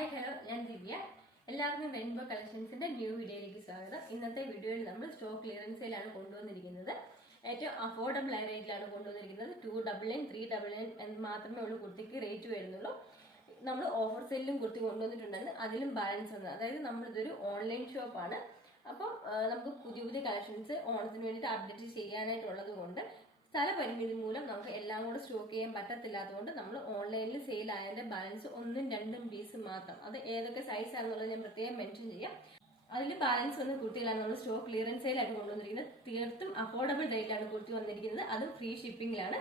Hi hello, ഞാൻ ദിവ്യ. എല്ലാവർക്കും rainbow കളക്ഷൻസിന്റെ new വീഡിയോയിലേക്ക് സ്വാഗതം. ഇന്നത്തെ വീഡിയോയിൽ നമ്മൾ സ്റ്റോക്ക് ക്ലിയറൻസ് സെയിലാണ് കൊണ്ടുവന്നിരിക്കുന്നത്. ഏറ്റവും അഫോർഡബിൾ ആയ റേറ്റിലാണ് കൊണ്ടുവന്നിരിക്കുന്നത്. 299, 399 എന്ന് മാത്രമേ ഉള്ളൂ കുർത്തിക്ക് റേറ്റ് വരുന്നുള്ളൂ. നമ്മൾ ഓഫർ സെയിലും കുർത്തി കൊണ്ടുവന്നിട്ടുണ്ടെന്ന് അതിലും ബാലൻസ് വന്നത്. അതായത് നമ്മളിതൊരു ഓൺലൈൻ ഷോപ്പാണ്. അപ്പം നമുക്ക് പുതിയ പുതിയ കളക്ഷൻസ് ഓണത്തിന് വേണ്ടിയിട്ട് അപ്ഡേറ്റ് ചെയ്യാനായിട്ടുള്ളത് കൊണ്ട് സ്ഥലപരിമിതി മൂലം നമുക്ക് എല്ലാം കൂടെ സ്റ്റോക്ക് ചെയ്യാൻ പറ്റത്തില്ലാത്തതുകൊണ്ട് നമ്മൾ ഓൺലൈനിൽ സെയിൽ ആയതിന്റെ ബാലൻസ് 1-2 പീസ് മാത്രം, അത് ഏതൊക്കെ സൈസ് ആണെന്നുള്ളത് ഞാൻ പ്രത്യേകം മെൻഷൻ ചെയ്യാം. അതിൽ ബാലൻസ് വന്ന കുർത്തികളാണ് നമ്മൾ സ്റ്റോക്ക് ക്ലിയറൻസ് സെയിലായിട്ട് കൊണ്ടുവന്നിരിക്കുന്നത്. തീർത്തും അഫോർഡബിൾ റേറ്റിലാണ് കുർത്തി വന്നിരിക്കുന്നത്, അതും ഫ്രീ ഷിപ്പിംഗിലാണ്.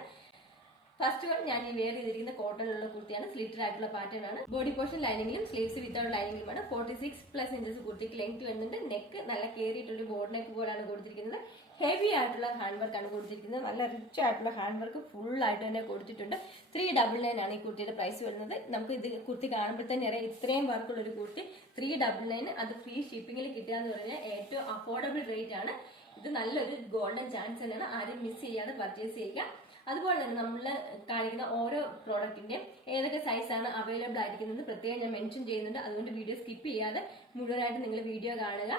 ഫസ്റ്റ് വൺ ഞാൻ ഈ വെയർ ചെയ്തിരിക്കുന്ന കോട്ടണിലുള്ള കുർത്തിയാണ്. സ്ലിറ്റഡ് ആയിട്ടുള്ള പാറ്റേൺ ആണ്. ബോഡി പോർഷൻ ലൈനിങ്ങിലും സ്ലീവ്സ് വിത്തൗട്ട് ലൈനിങ്ങിലുമാണ്. 46+ ഇഞ്ചസ് കുർത്തിക്ക് ലെങ്ത് വരുന്നുണ്ട്. നെക്ക് നല്ല കയറിയിട്ടുള്ള ബോർഡ് നെക്ക് പോലാണ് കൊടുത്തിരിക്കുന്നത്. ഹെവി ആയിട്ടുള്ള ഹാൻഡ് വർക്ക് ആണ് കൊടുത്തിരിക്കുന്നത്. നല്ല റിച്ച് ആയിട്ടുള്ള ഹാൻഡ് വർക്ക് ഫുൾ ആയിട്ട് തന്നെ കൊടുത്തിട്ടുണ്ട്. 399 ആണ് ഈ കുർത്തിയുടെ പ്രൈസ് വരുന്നത്. നമുക്ക് ഇത് കുർത്തി കാണുമ്പോൾ തന്നെ അറിയാം, ഇത്രയും വർക്കുള്ള ഒരു കുർത്തി 399, അത് ഫ്രീ ഷിപ്പിംഗിൽ കിട്ടുക എന്ന് പറഞ്ഞാൽ ഏറ്റവും അഫോർഡബിൾ റേറ്റ് ആണ്. ഇത് നല്ലൊരു ഗോൾഡൻ ചാൻസ് തന്നെയാണ്. ആരും മിസ് ചെയ്യാതെ പർച്ചേസ് ചെയ്യുക. അതുപോലെ തന്നെ നമ്മൾ കാണിക്കുന്ന ഓരോ പ്രോഡക്റ്റിന്റെയും ഏതൊക്കെ സൈസാണ് അവൈലബിൾ ആയിരിക്കുന്നത് പ്രത്യേകം ഞാൻ മെൻഷൻ ചെയ്യുന്നുണ്ട്. അതുകൊണ്ട് വീഡിയോ സ്കിപ്പ് ചെയ്യാതെ മുഴുവനായിട്ട് നിങ്ങൾ വീഡിയോ കാണുക.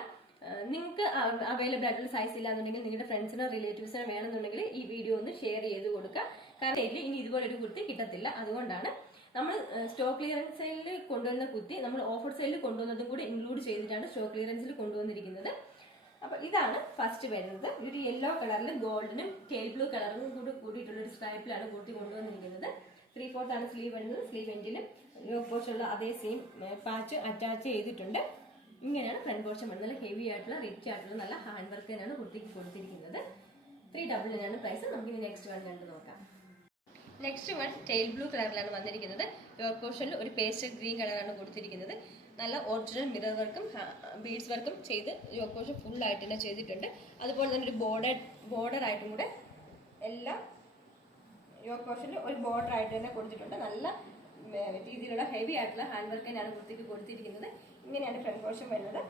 നിങ്ങൾക്ക് അവൈലബിൾ ആയിട്ടുള്ള സൈസ് ഇല്ലാന്നുണ്ടെങ്കിൽ നിങ്ങളുടെ ഫ്രണ്ട്സിനോ റിലേറ്റീവ്സിനോ വേണമെന്നുണ്ടെങ്കിൽ ഈ വീഡിയോ ഒന്ന് ഷെയർ ചെയ്ത് കൊടുക്കുക. കാരണം ഇനി ഇതുപോലെ ഒരു കുർത്തി കിട്ടത്തില്ല. അതുകൊണ്ടാണ് നമ്മൾ സ്റ്റോക്ക് ക്ലിയറൻസ് സെയിലിൽ കൊണ്ടുവന്ന കുർത്തി നമ്മൾ ഓഫർ സെയിലിൽ കൊണ്ടുവന്നതും കൂടി ഇൻക്ലൂഡ് ചെയ്തിട്ടാണ് സ്റ്റോക്ക് ക്ലിയറൻസിൽ കൊണ്ടുവന്നിരിക്കുന്നത്. അപ്പൊ ഇതാണ് ഫസ്റ്റ് വരുന്നത്. ഒരു യെല്ലോ കളറിലും ഗോൾഡിനും ടെയിൽ ബ്ലൂ കളറും കൂടിയിട്ടുള്ള ഒരു സ്ട്രൈപ്പിലാണ് കുർത്തി കൊണ്ടുവന്നിരിക്കുന്നത്. 3/4 ആണ് സ്ലീവ് വരുന്നത്. സ്ലീവ് എൻഡിലും യോക്ക് പോർഷനുള്ള അതേ സെയിം പാച്ച് അറ്റാച്ച് ചെയ്തിട്ടുണ്ട്. ഇങ്ങനെയാണ് ഫ്രണ്ട് പോർഷൻ വരുന്നത്. ഹെവി ആയിട്ടുള്ള റിച്ച് ആയിട്ടുള്ള നല്ല ഹാൻഡ് വർക്ക് തന്നെയാണ് കുർത്തിക്ക് കൊടുത്തിരിക്കുന്നത്. 399 ആണ് പ്രൈസ്. നമുക്ക് ഇനി നെക്സ്റ്റ് വൺ കണ്ടു നോക്കാം. നെക്സ്റ്റ് വൺ ടെയിൽ ബ്ലൂ കളറിലാണ് വന്നിരിക്കുന്നത്. യോക്ക് പോർഷനിൽ ഒരു പേസ്റ്റൽ ഗ്രീൻ കളറാണ് കൊടുത്തിരിക്കുന്നത്. നല്ല ഒറിജിനൽ മിറർ വർക്കും ബീഡ്സ് വർക്കും ചെയ്ത് യോക്ക് പോർഷൻ ഫുൾ ആയിട്ട് തന്നെ ചെയ്തിട്ടുണ്ട്. അതുപോലെ തന്നെ ഒരു ബോർഡർ ആയിട്ടും കൂടെ എല്ലാം യോക്ക് പോർഷനിൽ ഒരു ബോർഡർ ആയിട്ട് തന്നെ കൊടുത്തിട്ടുണ്ട്. നല്ല രീതിയിലുള്ള ഹെവി ആയിട്ടുള്ള ഹാൻഡ് വർക്ക് തന്നെയാണ് കുർത്തിക്ക് കൊടുത്തിരിക്കുന്നത്. ഇങ്ങനെയാണ് ഫ്രണ്ട് പോർഷൻ വരുന്നത്.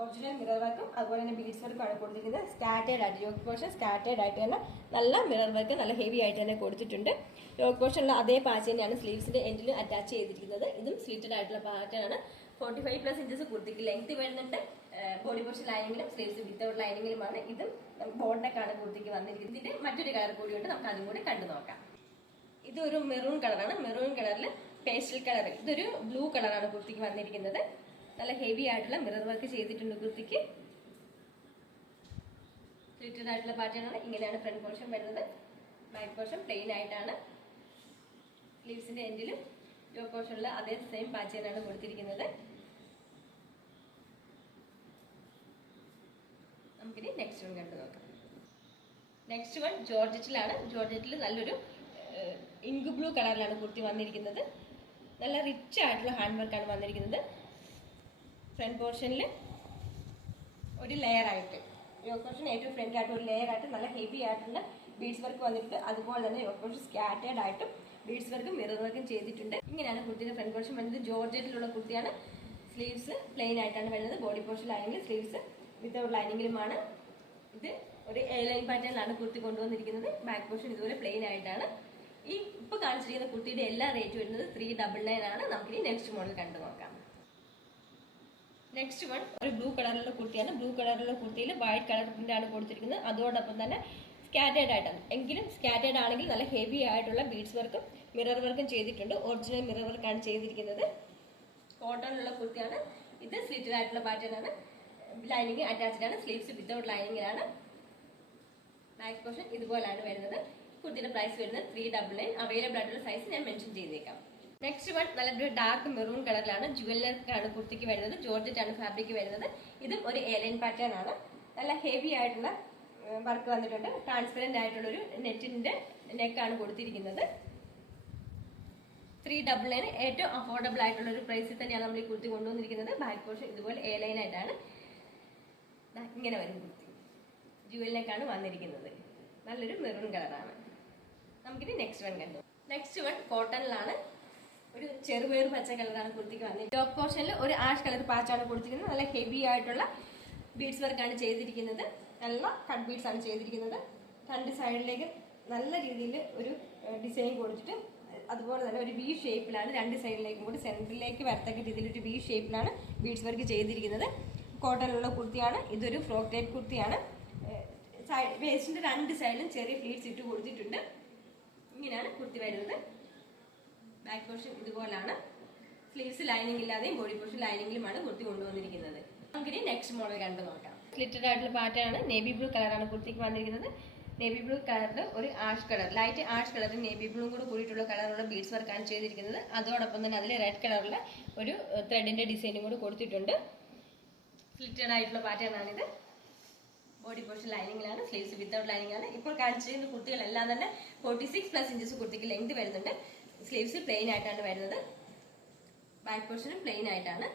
ഒറിജിനൽ മിറർ വർക്കും അതുപോലെ തന്നെ ബീഡ്സ് വർക്കും ആണ് കൊടുത്തിരിക്കുന്നത്. സ്കാറ്റേഡ് ആയിട്ട് യോക്ക് പോർഷൻ സ്കാറ്റേഡ് ആയിട്ട് തന്നെ നല്ല മിറർ വർക്ക് നല്ല ഹെവി ആയിട്ട് തന്നെ കൊടുത്തിട്ടുണ്ട്. യോക്ക് പോർഷനുള്ള അതേ പാച്ച് തന്നെയാണ് സ്ലീവ്സിന്റെ എൻഡിൽ അറ്റാച്ച് ചെയ്തിരിക്കുന്നത്. ഇതും സ്ലിറ്റഡ് ആയിട്ടുള്ള പാറ്റേൺ ആണ്. 45+ ഇഞ്ചസ് കുർത്തിക്ക് ലെങ്ത് വരുന്നുണ്ട്. ബോഡി പോർഷൻ ലൈനിങ്ങിലും സ്ലീവ്സ് വിത്തൗട്ട് ലൈനിങ്ങിലുമാണ്. ഇതും ബോർഡൊക്കെയാണ് കുർത്തിക്ക് വന്നിരിക്കുന്നത്. ഇതിന്റെ മറ്റൊരു കളർ കൂടിയുണ്ട്, നമുക്ക് അതും കൂടി കണ്ടു നോക്കാം. ഇതൊരു മെറൂൺ കളറാണ്. മെറൂൺ കളറിൽ പേസ്റ്റൽ കളർ, ഇതൊരു ബ്ലൂ കളറാണ് കുർത്തിക്ക് വന്നിരിക്കുന്നത്. നല്ല ഹെവി ആയിട്ടുള്ള മിറർ വർക്ക് ചെയ്തിട്ടുണ്ട് കുർത്തിക്ക്. സ്ലിറ്റഡ് ആയിട്ടുള്ള പാറ്റേൺ ആണ്. ഇങ്ങനെയാണ് ഫ്രണ്ട് പോർഷൻ വരുന്നത്. ബാക്ക് പോർഷൻ പ്ലെയിൻ ആയിട്ടാണ്. സ്ലീവ്സിന്റെ എൻഡിലും യോക്ക് പോർഷനിൽ അതേ സെയിം പാറ്റേണാണ് കൊടുത്തിരിക്കുന്നത്. നമുക്കിനി നെക്സ്റ്റ് വൺ കണ്ടു നോക്കാം. Next one ജോർജറ്റിലാണ്. ജോർജറ്റിൽ നല്ലൊരു ഇങ്ക് ബ്ലൂ കളറിലാണ് കുർത്തി വന്നിരിക്കുന്നത്. നല്ല റിച്ച് ആയിട്ടുള്ള ഹാൻഡ് വർക്കാണ് വന്നിരിക്കുന്നത്. ഫ്രണ്ട് പോർഷനിൽ ഒരു ലെയർ ആയിട്ട് യോക്ക് പോർഷൻ ഏറ്റവും ഫ്രണ്ട് ആയിട്ട് ഒരു ലെയർ ആയിട്ട് നല്ല ഹെവി ആയിട്ടുള്ള ബീഡ്സ് വർക്ക് വന്നിട്ടുണ്ട്. അതുപോലെ തന്നെ യോക്ക് പോർഷൻ സ്കാറ്റേഡ് ആയിട്ടും ബീഡ്സ് വർക്കും മിറർ വർക്കും ചെയ്തിട്ടുണ്ട്. ഇങ്ങനെയാണ് കുർത്തിയുടെ ഫ്രണ്ട് പോർഷൻ വരുന്നത്. ജോർജറ്റിലുള്ള കുർത്തിയാണ്. സ്ലീവ്സ് പ്ലെയിൻ ആയിട്ടാണ് വരുന്നത്. ബോഡി പോർഷൻ ലൈനിങ്ങിൽ സ്ലീവ്സ് വിത്തൗട്ട് ലൈനിങ്ങിലുമാണ്. ഇത് ഒരു ലൈൻ പാറ്റേണിലാണ് കുർത്തി കൊണ്ടുവന്നിരിക്കുന്നത്. ബാക്ക് പോർഷൻ ഇതുപോലെ പ്ലെയിൻ ആയിട്ടാണ്. ഈ ഇപ്പൊ കാണിച്ചിരിക്കുന്ന കുർത്തിയുടെ എല്ലാ റേറ്റ് വരുന്നത് 399 ആണ്. നമുക്കിനി നെക്സ്റ്റ് മോഡൽ കണ്ടു നോക്കാം. നെക്സ്റ്റ് വൺ ഒരു ബ്ലൂ കളറിലുള്ള കുർത്തിയാണ്. ബ്ലൂ കളറിലുള്ള കുർത്തിയിൽ വൈറ്റ് കളർ പ്രിന്റ് ആണ് കൊടുത്തിരിക്കുന്നത്. അതോടൊപ്പം തന്നെ സ്കാറ്റേഡ് ആയിട്ടാണ്. എങ്കിലും സ്കാറ്റേഡ് ആണെങ്കിൽ നല്ല ഹെവി ആയിട്ടുള്ള ബീഡ്സ് വർക്കും മിറർ വർക്കും ചെയ്തിട്ടുണ്ട്. ഒറിജിനൽ മിറർ വർക്കാണ് ചെയ്തിരിക്കുന്നത്. കോട്ടണിലുള്ള കുർത്തിയാണ്. ഇത് സ്ലിറ്റഡ് ആയിട്ടുള്ള പാറ്റേൺ ആണ്. ലൈനിങ് അറ്റാച്ച്ഡ് ആണ്. സ്ലീവ്സ് വിത്തൗട്ട് ലൈനിങ്ങിലാണ്. ബാക്ക് പോർഷൻ ഇതുപോലാണ് വരുന്നത്. കുർത്തിയുടെ പ്രൈസ് വരുന്നത് 399. അവൈലബിൾ ആയിട്ടുള്ള സൈസ് ഞാൻ മെൻഷൻ ചെയ്തേക്കാം. നെക്സ്റ്റ് വൺ നല്ലൊരു ഡാർക്ക് മെറൂൺ കളറിലാണ്. ജുവല്ലറിക്കാണ് കുർത്തിക്ക് വരുന്നത്. ജോർജറ്റ് ആണ് ഫാബ്രിക് വരുന്നത്. ഇതും ഒരു എലൈൻ പാറ്റേൺ ആണ്. നല്ല ഹെവി ആയിട്ടുള്ള വർക്ക് വന്നിട്ടുണ്ട്. ട്രാൻസ്പെറന്റ് ആയിട്ടുള്ള ഒരു നെറ്റിന്റെ നെക്കാണ് കൊടുത്തിരിക്കുന്നത്. 399 ഏറ്റവും അഫോർഡബിൾ ആയിട്ടുള്ള ഒരു പ്രൈസിൽ തന്നെയാണ് നമ്മൾ ഈ കുർത്തി കൊണ്ടുവന്നിരിക്കുന്നത്. ബാക്ക് പോർഷൻ ഇതുപോലെ എലൈൻ ആയിട്ടാണ് ഇങ്ങനെ വരും കുർത്തി. ജുവൽ നെക്കാണ് വന്നിരിക്കുന്നത്. നല്ലൊരു മെറൂൺ കളറാണ്. നമുക്കിനി നെക്സ്റ്റ് വൺ കണ്ടു. നെക്സ്റ്റ് വൺ കോട്ടണിലാണ്. ഒരു ചെറുപയർ പച്ച കളറാണ് കുർത്തിക്ക് വന്നത്. ടോപ്പ് പോർഷനിൽ ഒരു ആഷ് കളർ പാച്ചാണ് കൊടുത്തിരിക്കുന്നത്. നല്ല ഹെവി ആയിട്ടുള്ള ബീഡ്സ് വർക്കാണ് ചെയ്തിരിക്കുന്നത്. നല്ല കട്ട് ബീഡ്സ് ആണ് ചെയ്തിരിക്കുന്നത്. രണ്ട് സൈഡിലേക്ക് നല്ല രീതിയിൽ ഒരു ഡിസൈൻ കൊടുത്തിട്ട് അതുപോലെ തന്നെ ഒരു വി ഷേപ്പിലാണ് രണ്ട് സൈഡിലേക്കും കൂടി സെൻറ്ററിലേക്ക് വരത്തക്ക രീതിയിൽ ഒരു വി ഷേപ്പിലാണ് ബീഡ്സ് വർക്ക് ചെയ്തിരിക്കുന്നത്. കോട്ടണിലുള്ള കുർത്തിയാണ്. ഇതൊരു ഫ്രോക്ക് ടൈപ്പ് കുർത്തിയാണ്. വേസ്റ്റിന്റെ രണ്ട് സൈഡിലും ചെറിയ ഫ്ലീറ്റ്സ് ഇട്ട് കൊടുത്തിട്ടുണ്ട്. ഇങ്ങനെയാണ് കുർത്തി വരുന്നത്. ബാക്ക് പോർഷൻ ഇതുപോലാണ്. സ്ലീവ്സ് ലൈനിങ് ഇല്ലാതെയും ബോഡി പോർഷൻ ലൈനിങ്ങിലുമാണ് കുർത്തി കൊണ്ടുവന്നിരിക്കുന്നത്. നമുക്കിനി നെക്സ്റ്റ് മോഡൽ കണ്ടു നോക്കാം. സ്ലിറ്റഡ് ആയിട്ടുള്ള പാറ്റേൺ ആണ്. നേവി ബ്ലൂ കളറാണ് കുർത്തിക്ക് വന്നിരിക്കുന്നത്. നേവി ബ്ലൂ കളറിൽ ഒരു ആഷ് കളർ, ലൈറ്റ് ആഷ് കളറിൽ നേവി ബ്ലൂ കൂടെ കൂടിയിട്ടുള്ള കളറുള്ള ബീഡ്സ് വർക്കാണ് ചെയ്തിരിക്കുന്നത്. അതോടൊപ്പം തന്നെ അതിൽ റെഡ് കളറിലെ ഒരു ത്രെഡിന്റെ ഡിസൈനും കൂടെ കൊടുത്തിട്ടുണ്ട്. സ്ലിറ്റഡ് ആയിട്ടുള്ള പാറ്റേൺ ആണിത്. ബോഡി പോർഷൻ ലൈനിങ്ങിലാണ്. സ്ലീവ്സ് വിത്തൗട്ട് ലൈനിങ് ആണ്. ഇപ്പോൾ കാണിച്ചിരിക്കുന്ന കുർത്തികളെല്ലാം തന്നെ 46+ ഇഞ്ചസ് കുർത്തിക്ക് ലെങ്ത് വരുന്നുണ്ട്. സ്ലീവ്സ് പ്ലെയിൻ ആയിട്ടാണ് വരുന്നത്. ബാക്ക് പോർഷനും പ്ലെയിൻ ആയിട്ടാണ്.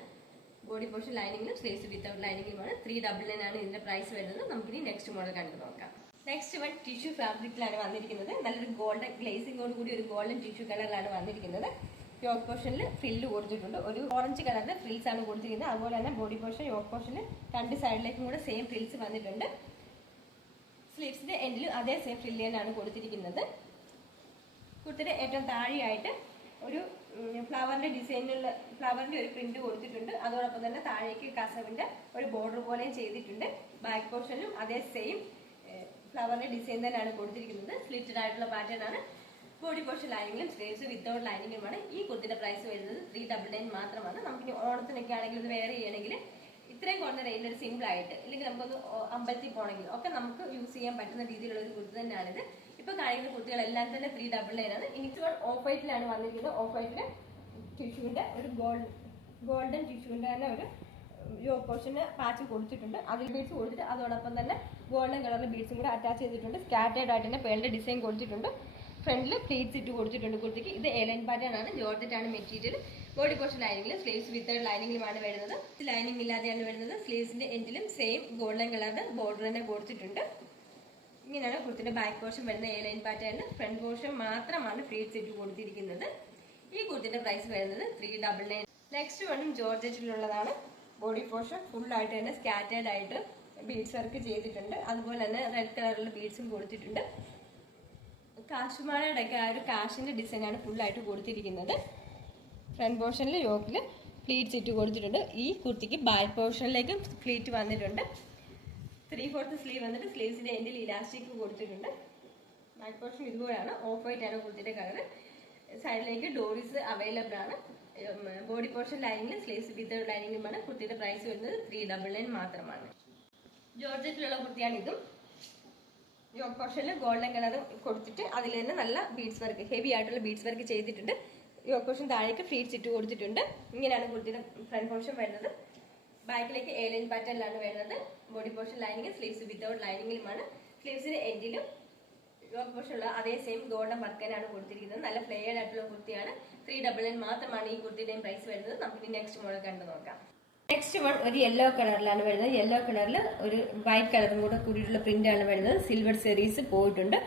ബോഡി പോർഷൻ ലൈനിങ്ങിലും സ്ലീവ്സ് വിത്തൗട്ട് ലൈനിങ്ങിലുമാണ്. 399 ആണ് ഇതിന്റെ പ്രൈസ് വരുന്നത്. നമുക്കിനി നെക്സ്റ്റ് മോഡൽ കണ്ടു നോക്കാം. നെക്സ്റ്റ് വൺ ടിഷ്യൂ ഫാബ്രിക്കിലാണ് വന്നിരിക്കുന്നത്. നല്ലൊരു ഗോൾഡൻ ഗ്ലേസിംഗോട് കൂടി ഒരു ഗോൾഡൻ ടിഷ്യൂ കളറിലാണ് വന്നിരിക്കുന്നത്. യോക്ക് പോർഷനിൽ ഫ്രില്ല് കൊടുത്തിട്ടുണ്ട്. ഒരു ഓറഞ്ച് കളറിന്റെ ഫ്രിൽസ് ആണ് കൊടുത്തിരിക്കുന്നത്. അതുപോലെ തന്നെ ബോഡി പോർഷൻ യോക്ക് പോർഷനിൽ രണ്ട് സൈഡിലേക്കും കൂടെ സെയിം ഫ്രിൽസ് വന്നിട്ടുണ്ട്. സ്ലീവ്സിന്റെ എൻഡിലും അതേ സെയിം ഫ്രില്ല് തന്നെയാണ് കൊടുത്തിരിക്കുന്നത്. കുർത്തിയുടെ ഏറ്റവും താഴെയായിട്ട് ഒരു ഫ്ലവറിന്റെ ഡിസൈനിലുള്ള ഫ്ലവറിന്റെ ഒരു പ്രിന്റ് കൊടുത്തിട്ടുണ്ട്. അതോടൊപ്പം തന്നെ താഴേക്ക് കസവിന്റെ ഒരു ബോർഡർ പോലെയും ചെയ്തിട്ടുണ്ട്. ബാക്ക് പോർഷനിലും അതേ സെയിം ഫ്ലവറിന്റെ ഡിസൈൻ തന്നെയാണ് കൊടുത്തിരിക്കുന്നത്. സ്ലിറ്റഡ് ആയിട്ടുള്ള പാറ്റേൺ ആണ്. ബോഡി പോർഷൻ ലൈനിങ്ങിലും സ്ലീവ്സ് വിത്തൗട്ട് ലൈനിങ്ങുമാണ്. ഈ കുർത്തിയുടെ പ്രൈസ് വരുന്നത് 399 മാത്രമാണ്. നമുക്കിനി ഓണത്തിനൊക്കെ ആണെങ്കിൽ ഇത് വെയർ ചെയ്യണമെങ്കിൽ ഇത്രയും കുറഞ്ഞ റേഞ്ചിൽ ഒരു സിമ്പിൾ ആയിട്ട്, ഇല്ലെങ്കിൽ നമുക്കൊന്ന് അമ്പലത്തിൽ പോകണമെങ്കിൽ ഒക്കെ നമുക്ക് യൂസ് ചെയ്യാൻ പറ്റുന്ന രീതിയിലുള്ള ഒരു കുർത്തി തന്നെയാണിത്. ഇപ്പൊ കാണിക്കുന്ന കുർത്തികളെല്ലാം തന്നെ 399 ആണ്. ഇനി ഓഫ് വൈറ്റിലാണ് വന്നിരിക്കുന്നത്. ഓഫ് വൈറ്റിന് ടിഷ്യൂവിന്റെ ഒരു ഗോൾഡൻ ടിഷ്യൂവിന്റെ തന്നെ ഒരു യോക്ക് പോർഷന് പാച്ച് കൊടുത്തിട്ടുണ്ട്. അതിൽ ബീഡ്സ് കൊടുത്തിട്ട് അതോടൊപ്പം തന്നെ ഗോൾഡൻ കളറിലെ ബീഡ്സും കൂടെ അറ്റാച്ച് ചെയ്തിട്ടുണ്ട്. സ്കാറ്റേർഡ് ആയിട്ട് തന്നെ പേളിന്റെ ഡിസൈൻ കൊടുത്തിട്ടുണ്ട്. ഫ്രണ്ടിൽ പ്ലീറ്റ്സ് ഇട്ട് കൊടുത്തിട്ടുണ്ട് കുർത്തിക്ക്. ഇത് എലൈൻ പാറ്റേൺ ആണ്. ജോർജറ്റ് ആണ് മെറ്റീരിയൽ. ബോഡി പോർഷൻ ലൈനിങ്ങിൽ സ്ലീവ്സ് വിത്തൗട്ട് ലൈനിങ്ങിലുമാണ് വരുന്നത്. ലൈനിങ് ഇല്ലാതെയാണ് വരുന്നത്. സ്ലീവ്സിന്റെ എൻഡിലും സെയിം ഗോൾഡൻ കളറിന്റെ ബോർഡർ തന്നെ കൊടുത്തിട്ടുണ്ട്. ഇങ്ങനെയാണ് കുർത്തിന്റെ ബാക്ക് പോർഷൻ വരുന്ന എലൈൻ പാറ്റേണിൽ. ഫ്രണ്ട് പോർഷൻ മാത്രമാണ് പ്ലീറ്റ്സ് ഇട്ട് കൊടുത്തിരിക്കുന്നത്. ഈ കുർത്തിന്റെ പ്രൈസ് വരുന്നത് 399. നെക്സ്റ്റ് വണ്ണും ജോർജറ്റിലുള്ളതാണ്. ബോഡി പോർഷൻ ഫുൾ ആയിട്ട് തന്നെ സ്കാറ്റേർഡ് ആയിട്ട് ബീഡ്സ് വർക്ക് ചെയ്തിട്ടുണ്ട്. അതുപോലെ തന്നെ റെഡ് കളറിലുള്ള ബീഡ്സും കൊടുത്തിട്ടുണ്ട്. കാശുമാലയുടെ ഒക്കെ ആ ഒരു കാശിന്റെ ഡിസൈനാണ് ഫുള്ളായിട്ട് കൊടുത്തിരിക്കുന്നത്. ഫ്രണ്ട് പോർഷനിൽ യോക്കിൽ പ്ലീറ്റ്സ് ഇട്ട് കൊടുത്തിട്ടുണ്ട്. ഈ കുർത്തിക്ക് ബാക്ക് പോർഷനിലേക്കും പ്ലീറ്റ് വന്നിട്ടുണ്ട്. 3/4 സ്ലീവ് വന്നിട്ട് സ്ലീവ്സിന്റെ എൻഡിൽ ഇലാസ്റ്റിക് കൊടുത്തിട്ടുണ്ട്. ബാക്ക് പോർഷൻ ഇതുപോലെയാണ്. ഓഫ് വൈറ്റ് ആണ് കുർത്തിയുടെ കളർ. സൈഡിലേക്ക് ഡോറീസ് അവൈലബിൾ ആണ്. ബോഡി പോർഷൻ ലൈനിങ്ങിൽ സ്ലീവ്സ് വിത്തൗട്ട് ലൈനിങ്ങുമാണ്. കുർത്തിയുടെ പ്രൈസ് വരുന്നത് 399 മാത്രമാണ്. ജോർജറ്റിലുള്ള കുർത്തിയാണ് ഇതും. യോക്ക് പോർഷനിൽ ഗോൾഡൻ കളർ കൊടുത്തിട്ട് അതിൽ തന്നെ നല്ല ബീഡ്സ് വർക്ക്, ഹെവി ആയിട്ടുള്ള ബീഡ്സ് വർക്ക് ചെയ്തിട്ടുണ്ട്. യോക്ക് പോർഷൻ താഴേക്ക് ഫ്ലീറ്റ്സ് ഇട്ട് കൊടുത്തിട്ടുണ്ട്. ഇങ്ങനെയാണ് കുർത്തിയുടെ ഫ്രണ്ട് പോർഷൻ വരുന്നത്. ബാക്കിലേക്ക് എലൈൻ പാറ്റേണിലാണ് വരുന്നത്. Body portion lining sleeves without ലൈനിങ്ങിലുമാണ്. സ്ലീവ്സിന്റെ എൻഡിലും യോക്ക് പോർഷനുള്ള അതേ സെയിം ഗോൾഡൻ വർക്കനാണ് കൊടുത്തിരിക്കുന്നത്. നല്ല ഫ്ലെയർഡ് ആയിട്ടുള്ള കുർത്തിയാണ്. 399 മാത്രമാണ് ഈ കുർത്തിയുടെയും പ്രൈസ് വരുന്നത്. നമുക്ക് നെക്സ്റ്റ് മോഡൽ കണ്ടു നോക്കാം. നെക്സ്റ്റ് വൺ ഒരു യെല്ലോ കളറിലാണ് വരുന്നത്. യെല്ലോ കളറിൽ ഒരു വൈറ്റ് കളറും കൂടെ കൂടിയിട്ടുള്ള പ്രിന്റ് ആണ് വരുന്നത്. സിൽവർ സെറീസ് പോയിട്ടുണ്ട്.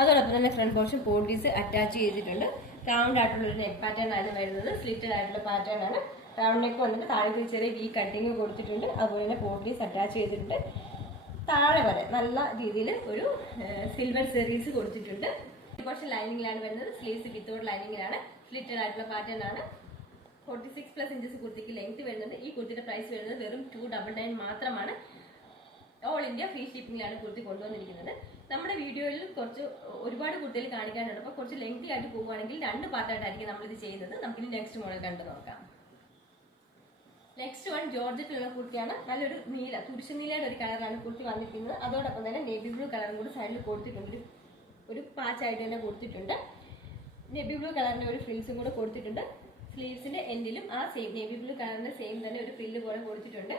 അതോടൊപ്പം തന്നെ ഫ്രണ്ട് പോർഷൻ പോട്ടീസ് അറ്റാച്ച് ചെയ്തിട്ടുണ്ട്. റൗണ്ട് ആയിട്ടുള്ള ഒരു നെക്ക് പാറ്റേൺ ആണ് വരുന്നത്. സ്ലിറ്റഡ് ആയിട്ടുള്ള പാറ്റേൺ ആണ്. റൗണ്ട് നെക്ക് വന്നിട്ട് താഴെ ചെറിയ വി കട്ടിങ് കൊടുത്തിട്ടുണ്ട്. അതുപോലെ തന്നെ പോട്ടീസ് അറ്റാച്ച് ചെയ്തിട്ടുണ്ട്. താഴെ വരെ നല്ല രീതിയിൽ ഒരു സിൽവർ സെറീസ് കൊടുത്തിട്ടുണ്ട്. പോർഷൻ ലൈനിങ്ങിലാണ് വരുന്നത്. സ്ലീവ്സ് വിത്തൗട്ട് ലൈനിങ്ങിലാണ്. സ്ലിറ്റഡ് ആയിട്ടുള്ള പാറ്റേൺ ആണ്. 46+ ഇഞ്ചസ് കുർത്തിക്ക് ലെങ്ത് വരുന്നത്. ഈ കുർത്തിയുടെ പ്രൈസ് വരുന്നത് വെറും 299 മാത്രമാണ്. ഓൾ ഇന്ത്യ ഫ്രീ ഷിപ്പിംഗിലാണ് കുർത്തി കൊണ്ടുവന്നിരിക്കുന്നത്. നമ്മുടെ വീഡിയോയിൽ ഒരുപാട് കുർത്തികൾ കാണിക്കാനുണ്ട്. അപ്പോൾ കുറച്ച് ലെങ്തി ആയിട്ട് പോവുകയാണെങ്കിൽ 2 പാർട്ടായിട്ടായിരിക്കും നമ്മളിത് ചെയ്യുന്നത്. നമുക്കിനി നെക്സ്റ്റ് മോഡൽ കണ്ടു നോക്കാം. നെക്സ്റ്റ് വൺ ജോർജറ്റിലുള്ള കുർത്തിയാണ്. നല്ലൊരു നീല, തുരിശു നീലയുടെ ഒരു കളറാണ് കുർത്തി വന്നിരിക്കുന്നത്. അതോടൊപ്പം തന്നെ നേവി ബ്ലൂ കളറും കൂടി സൈഡിൽ കൊടുത്തിട്ടുണ്ട്. ഒരു പാച്ചായിട്ട് തന്നെ കൊടുത്തിട്ടുണ്ട്. നേവി ബ്ലൂ കളറിന്റെ ഒരു ഫ്രിൽസും കൂടെ കൊടുത്തിട്ടുണ്ട്. സ്ലീവ്സിന്റെ എൻഡിലും ആ സെയിം നേവി ബ്ലൂ കളറിന്റെ സെയിം തന്നെ ഒരു ഫ്രില്ല് പോലെ കൊടുത്തിട്ടുണ്ട്.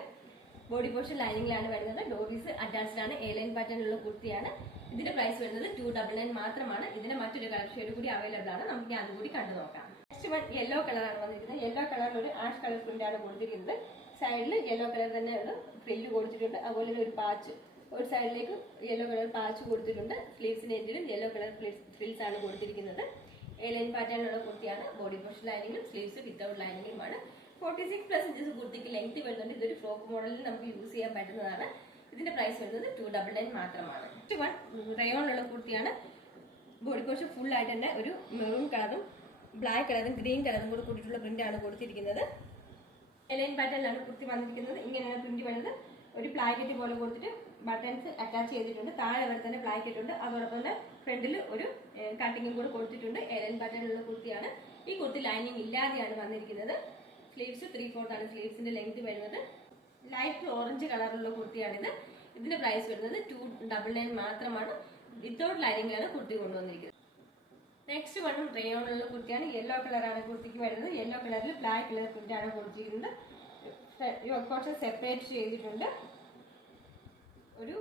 ബോഡി പോർഷൻ ലൈനിങ്ങിലാണ് വരുന്നത്. ഡോറീസ് അറ്റാച്ച്ഡ് ആണ്. എലൈൻ പാറ്റേണിലുള്ള കുർത്തിയാണ്. ഇതിന്റെ പ്രൈസ് വരുന്നത് 299 മാത്രമാണ്. ഇതിന്റെ മറ്റൊരു കളർ ഷെയ്ഡ് കൂടി അവൈലബിൾ ആണ്. നമുക്ക് അതുകൂടി കണ്ടു നോക്കാം. നെക്സ്റ്റ് വൺ യെല്ലോ കളറാണ് വന്നിരിക്കുന്നത്. യെല്ലോ കളറിൽ ഒരു ആഷ് കളർ പ്രിന്റ് ആണ് കൊടുത്തിരിക്കുന്നത്. സൈഡിൽ യെല്ലോ കളർ തന്നെ ഒരു ഫ്രില്ല് കൊടുത്തിട്ടുണ്ട്. അതുപോലെ തന്നെ ഒരു പാച്ച്, ഒരു സൈഡിലേക്ക് യെല്ലോ കളർ പാച്ച് കൊടുത്തിട്ടുണ്ട്. സ്ലീവ്സിന്റെ എൻഡിലും യെല്ലോ കളർ ഫ്രിൽസ് ആണ് കൊടുത്തിരിക്കുന്നത്. എലൈൻ പാറ്റേണിലുള്ള കുർത്തിയാണ്. ബോഡി പോർഷൻ ലൈനിങ്ങും സ്ലീവ്സ് വിത്തൗട്ട് ലൈനിങ്ങുമാണ്. 46+ ഇഞ്ചസ് കുർത്തിക്ക് ലെങ്ത് വരുന്നുണ്ട്. ഇതൊരു ഫ്രോക്ക് മോഡലിൽ നമുക്ക് യൂസ് ചെയ്യാൻ പറ്റുന്നതാണ്. ഇതിന്റെ പ്രൈസ് വരുന്നത് 299 മാത്രമാണ്. റയോണിലുള്ള കുർത്തിയാണ്. ബോഡി പോർഷൻ ഫുൾ ആയിട്ട് തന്നെ ഒരു മെറൂൺ കളറും ബ്ലാക്ക് കളറും ഗ്രീൻ കളറും കൂടെ കൂടിയിട്ടുള്ള പ്രിന്റാണ് കൊടുത്തിരിക്കുന്നത്. എലൈൻ പാറ്റേണിലാണ് കുർത്തി വന്നിരിക്കുന്നത്. ഇങ്ങനെയാണ് പ്രിന്റ് വരുന്നത്. ഒരു പ്ലാക്കറ്റ് പോലെ കൊടുത്തിട്ട് ബട്ടൺസ് അറ്റാച്ച് ചെയ്തിട്ടുണ്ട്. താഴെ വരെ തന്നെ പ്ലാക്കറ്റ് ഉണ്ട്. അതോടൊപ്പം തന്നെ ഫ്രണ്ടിൽ ഒരു കട്ടിങ്ങും കൂടെ കൊടുത്തിട്ടുണ്ട്. എലൈൻ പാറ്റേണിലുള്ള കുർത്തിയാണ്. ഈ കുർത്തി ലൈനിങ് ഇല്ലാതെയാണ് വന്നിരിക്കുന്നത്. സ്ലീവ്സ് 3/4 ആണ് സ്ലീവ്സിന്റെ ലെങ്ത് വരുന്നത്. ലൈറ്റ് ഓറഞ്ച് കളറിലുള്ള കുർത്തിയാണിത്. ഇതിന്റെ പ്രൈസ് വരുന്നത് 299 മാത്രമാണ്. വിത്തൗട്ട് ലൈനിങ്ങിലാണ് കുർത്തി കൊണ്ടുവന്നിരിക്കുന്നത്. നെക്സ്റ്റ് വണ്ണും റയോണിലുള്ള കുർത്തിയാണ്. യെല്ലോ കളറാണ് കുർത്തിക്ക് വരുന്നത്. യെല്ലോ കളറിൽ ബ്ലാക്ക് കളർ പ്രിന്റാണ് കൊടുത്തിരിക്കുന്നത്. കുറച്ച് സെപ്പറേറ്റ് ചെയ്തിട്ടുണ്ട്. ഒരു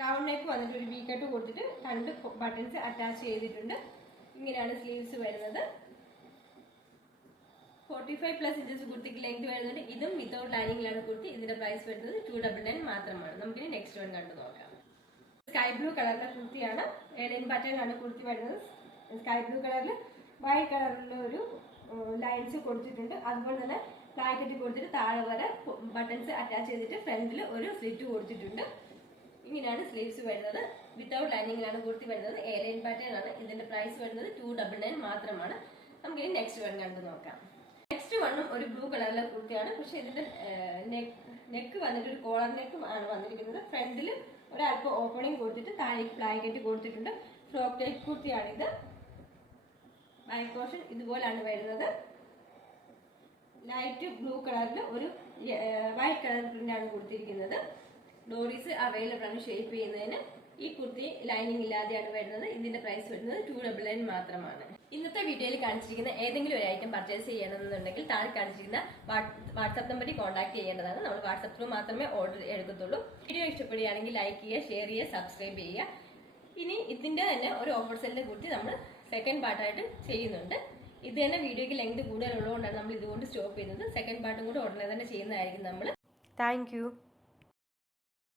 റൗണ്ട് നെക്ക് വന്നിട്ട് ഒരു വി കട്ട് കൊടുത്തിട്ട് 2 ബട്ടൺസ് അറ്റാച്ച് ചെയ്തിട്ടുണ്ട്. ഇങ്ങനെയാണ് സ്ലീവ്സ് വരുന്നത്. 45+ ഇഞ്ചസ് കുർത്തിക്ക് ലെങ്ത് വരുന്നുണ്ട്. ഇതും വിത്തൗട്ട് ലൈനിങ്ങിലാണ് കുർത്തി. ഇതിന്റെ പ്രൈസ് വരുന്നത് 299 മാത്രമാണ്. നമുക്കിനി നെക്സ്റ്റ് വൺ കണ്ടു നോക്കാം. സ്കൈ ബ്ലൂ കളറിലെ കുർത്തിയാണ്. എലൈൻ പാറ്റേണിലാണ് കുർത്തി വരുന്നത്. സ്കൈ ബ്ലൂ കളറിൽ വൈറ്റ് കളറിലുള്ള ഒരു ലൈൻസ് കൊടുത്തിട്ടുണ്ട്. അതുപോലെ തന്നെ പ്ലാക്കറ്റ് കൊടുത്തിട്ട് താഴെ വരെ ബട്ടൺസ് അറ്റാച്ച് ചെയ്തിട്ട് ഫ്രണ്ടിൽ ഒരു സ്ലിറ്റ് കൊടുത്തിട്ടുണ്ട്. ഇങ്ങനെയാണ് സ്ലീവ്സ് വരുന്നത്. വിത്തൗട്ട് ലൈനിങ്ങിലാണ് കുർത്തി വരുന്നത്. എലൈൻ പാറ്റേൺ ആണ്. ഇതിന്റെ പ്രൈസ് വരുന്നത് 299 മാത്രമാണ്. നമുക്കിനി നെക്സ്റ്റ് വൺ കണ്ടു നോക്കാം. നെക്സ്റ്റ് വണ്ണും ഒരു ബ്ലൂ കളറിലെ കുർത്തിയാണ്. പക്ഷെ ഇതിന്റെ നെക്ക് വന്നിട്ട് ഒരു കോളർ നെക്ക് ആണ് വന്നിരിക്കുന്നത്. ഫ്രണ്ടിൽ ഒരല്പം ഓപ്പണിംഗ് കൊടുത്തിട്ട് താഴേക്ക് പ്ലാക്കറ്റ് കൊടുത്തിട്ടുണ്ട്. ഫ്രോക്ക് ടൈപ്പ് കുർത്തിയാണിത്. ബാക്ക് പോർഷൻ ഇതുപോലാണ് വരുന്നത്. ലൈറ്റ് ബ്ലൂ കളറിൽ ഒരു വൈറ്റ് കളർ പ്രിന്റാണ് കൊടുത്തിരിക്കുന്നത്. ഡോറീസ് അവൈലബിൾ ആണ് ഷേപ്പ് ചെയ്യുന്നതിന്. ഈ കുർത്തി ലൈനിങ് ഇല്ലാതെയാണ് വരുന്നത്. ഇതിന്റെ പ്രൈസ് വരുന്നത് 299 മാത്രമാണ്. ഇന്നത്തെ വീഡിയോയിൽ കാണിച്ചിരിക്കുന്ന ഏതെങ്കിലും ഒരു ഐറ്റം പർച്ചേസ് ചെയ്യണമെന്നുണ്ടെങ്കിൽ താഴെ കാണിച്ചിരിക്കുന്ന വാട്സ്ആപ്പ് നമ്പറിൽ കോൺടാക്ട് ചെയ്യേണ്ടതാണ്. നമ്മൾ വാട്സ്ആപ്പ് ത്രൂ മാത്രമേ ഓർഡർ എടുക്കത്തുള്ളൂ. വീഡിയോ ഇഷ്ടപ്പെടുകയാണെങ്കിൽ ലൈക്ക് ചെയ്യുക, ഷെയർ ചെയ്യുക, സബ്സ്ക്രൈബ് ചെയ്യുക. ഇനി ഇതിന്റെ തന്നെ ഒരു ഓഫർ സെല്ലിനെ കുറിച്ച് നമ്മൾ സെക്കൻഡ് പാർട്ടായിട്ട് ചെയ്യുന്നുണ്ട്. ഇത് തന്നെ വീഡിയോയ്ക്ക് ലെങ്ത് കൂടുതലുള്ളതുകൊണ്ടാണ് നമ്മൾ ഇതുകൊണ്ട് സ്റ്റോപ്പ് ചെയ്യുന്നത്. സെക്കൻഡ് പാർട്ടും കൂടെ ഉടനെ തന്നെ ചെയ്യുന്നതായിരിക്കും നമ്മൾ. താങ്ക്